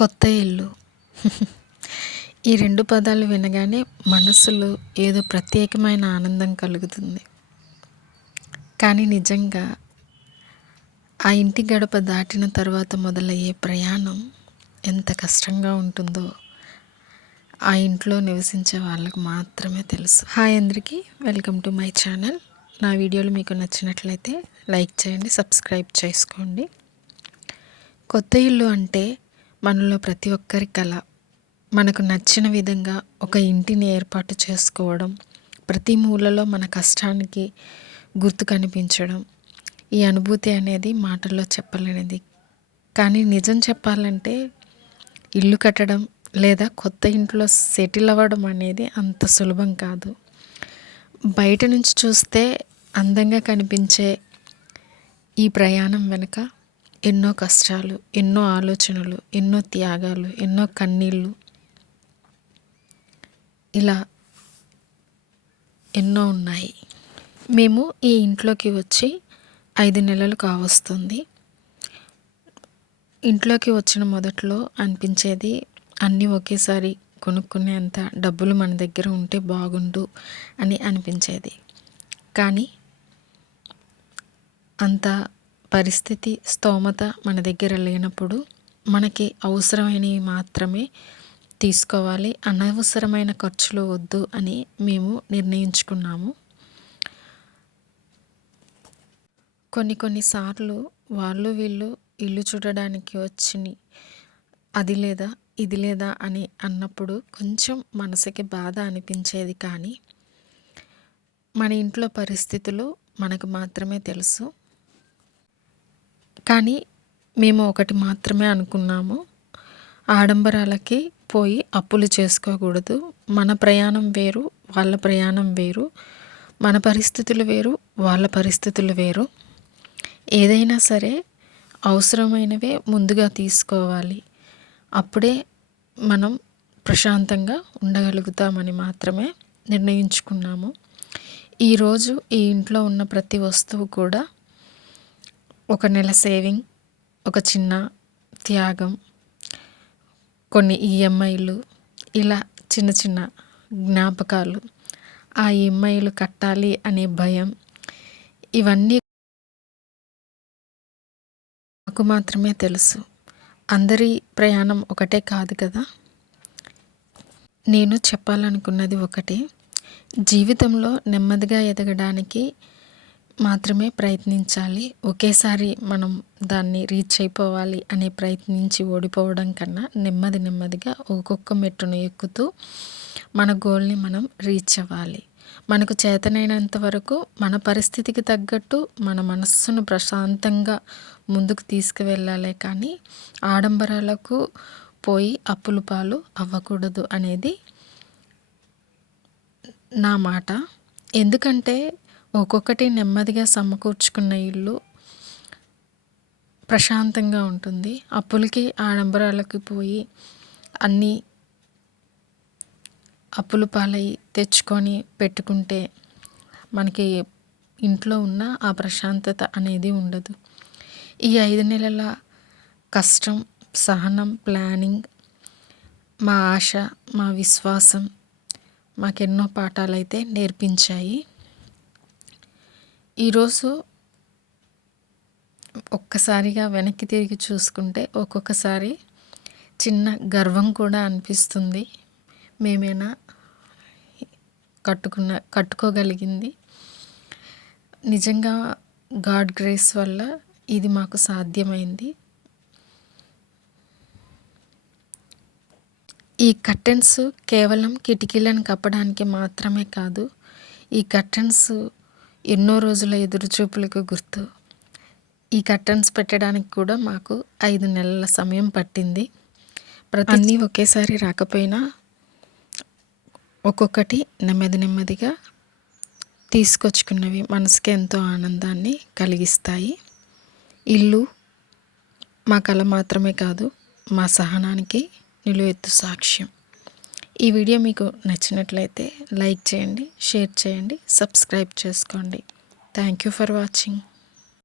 కొత్త ఇల్లు. ఈ 2 పదాలు వినగానే మనసులో ఏదో ప్రత్యేకమైన ఆనందం కలుగుతుంది. కానీ నిజంగా ఆ ఇంటి గడప దాటిన తర్వాత మొదలయ్యే ప్రయాణం ఎంత కష్టంగా ఉంటుందో ఆ ఇంట్లో నివసించే వాళ్ళకు మాత్రమే తెలుసు. హాయ్ అందరికీ, వెల్కమ్ టు మై ఛానల్. నా వీడియోలు మీకు నచ్చినట్లయితే లైక్ చేయండి, సబ్స్క్రైబ్ చేసుకోండి. కొత్త ఇల్లు అంటే మనలో ప్రతి ఒక్కరి కల. మనకు నచ్చిన విధంగా ఒక ఇంటిని ఏర్పాటు చేసుకోవడం, ప్రతి మూలలో మన కష్టానికి గుర్తు కనిపించడం, ఈ అనుభూతి అనేది మాటల్లో చెప్పలేనిది. కానీ నిజం చెప్పాలంటే ఇల్లు కట్టడం లేదా కొత్త ఇంట్లో సెటిల్ అవ్వడం అనేది అంత సులభం కాదు. బయట నుంచి చూస్తే అందంగా కనిపించే ఈ ప్రయాణం వెనుక ఎన్నో కష్టాలు, ఎన్నో ఆలోచనలు, ఎన్నో త్యాగాలు, ఎన్నో కన్నీళ్ళు, ఇలా ఎన్నో ఉన్నాయి. మేము ఈ ఇంట్లోకి వచ్చి 5 నెలలు కావస్తుంది. ఇంట్లోకి వచ్చిన మొదట్లో అనిపించేది అన్నీ ఒకేసారి కొనుక్కునేంత డబ్బులు మన దగ్గర ఉంటే బాగుండు అని అనిపించేది. కానీ అంత పరిస్థితి, స్తోమత మన దగ్గర లేనప్పుడు మనకి అవసరమైనవి మాత్రమే తీసుకోవాలి, అనవసరమైన ఖర్చులు వద్దు అని మేము నిర్ణయించుకున్నాము. కొన్నిసార్లు వాళ్ళు వీళ్ళు ఇల్లు చూడడానికి వచ్చి అది లేదా ఇది లేదా అని అన్నప్పుడు కొంచెం మనసుకి బాధ అనిపించేది. కానీ మన ఇంట్లో పరిస్థితులు మనకు మాత్రమే తెలుసు. కానీ మేము ఒకటి మాత్రమే అనుకున్నాము, ఆడంబరాలకి పోయి అప్పులు చేసుకోకూడదు. మన ప్రయాణం వేరు, వాళ్ళ ప్రయాణం వేరు. మన పరిస్థితులు వేరు, వాళ్ళ పరిస్థితులు వేరు. ఏదైనా సరే అవసరమైనవే ముందుగా తీసుకోవాలి. అప్పుడే మనం ప్రశాంతంగా ఉండగలుగుతామని మాత్రమే నిర్ణయించుకున్నాము. ఈరోజు ఈ ఇంట్లో ఉన్న ప్రతి వస్తువు కూడా ఒక నెల సేవింగ్, ఒక చిన్న త్యాగం, కొన్ని ఈఎంఐలు, ఇలా చిన్న చిన్న జ్ఞాపకాలు, ఆ ఈఎంఐలు కట్టాలి అనే భయం, ఇవన్నీ నాకు మాత్రమే తెలుసు. అందరి ప్రయాణం ఒకటే కాదు కదా. నేను చెప్పాలనుకున్నది ఒకటే, జీవితంలో నెమ్మదిగా ఎదగడానికి మాత్రమే ప్రయత్నించాలి. ఒకేసారి మనం దాన్ని రీచ్ అయిపోవాలి అని ప్రయత్నించి ఓడిపోవడం కన్నా నెమ్మదిగా ఒక్కొక్క మెట్టును ఎక్కుతూ మన గోల్ని మనం రీచ్ అవ్వాలి. మనకు చేతనైనంత వరకు మన పరిస్థితికి తగ్గట్టు మన మనస్సును ప్రశాంతంగా ముందుకు తీసుకువెళ్ళాలి. కానీ ఆడంబరాలకు పోయి అప్పుల పాలు అవ్వకూడదు అనేది నా మాట. ఎందుకంటే ఒక్కొక్కటి నెమ్మదిగా సమకూర్చుకున్న ఇల్లు ప్రశాంతంగా ఉంటుంది. అప్పులకి, ఆడంబరాలకి పోయి అన్నీ అప్పుల పాలై తెచ్చుకొని పెట్టుకుంటే మనకి ఇంట్లో ఉన్న ఆ ప్రశాంతత అనేది ఉండదు. ఈ 5 నెలల కష్టం, సహనం, ప్లానింగ్, మా ఆశ, మా విశ్వాసం మాకెన్నో పాఠాలైతే నేర్పించాయి. ఈరోజు ఒక్కసారిగా వెనక్కి తిరిగి చూసుకుంటే ఒక్కొక్కసారి చిన్న గర్వం కూడా అనిపిస్తుంది. మేమేనా కట్టుకోగలిగింది. నిజంగా గాడ్ గ్రేస్ వల్ల ఇది మాకు సాధ్యమైంది. ఈ కర్టెన్స్ కేవలం కిటికీలను కప్పడానికి మాత్రమే కాదు. ఈ కర్టెన్స్ ఎన్నో రోజుల ఎదురుచూపులకు గుర్తు. ఈ కర్టెన్స్ పెట్టడానికి కూడా మాకు 5 నెలల సమయం పట్టింది. అన్నీ ఒకేసారి రాకపోయినా ఒక్కొక్కటి నెమ్మదిగా తీసుకొచ్చుకున్నవి మనసుకి ఎంతో ఆనందాన్ని కలిగిస్తాయి. ఇల్లు మా కల మాత్రమే కాదు, మా సహనానికి నిలువెత్తు సాక్ష్యం. ఈ వీడియో మీకు నచ్చినట్లయితే లైక్ చేయండి, షేర్ చేయండి, సబ్స్క్రైబ్ చేసుకోండి. Thank you for watching.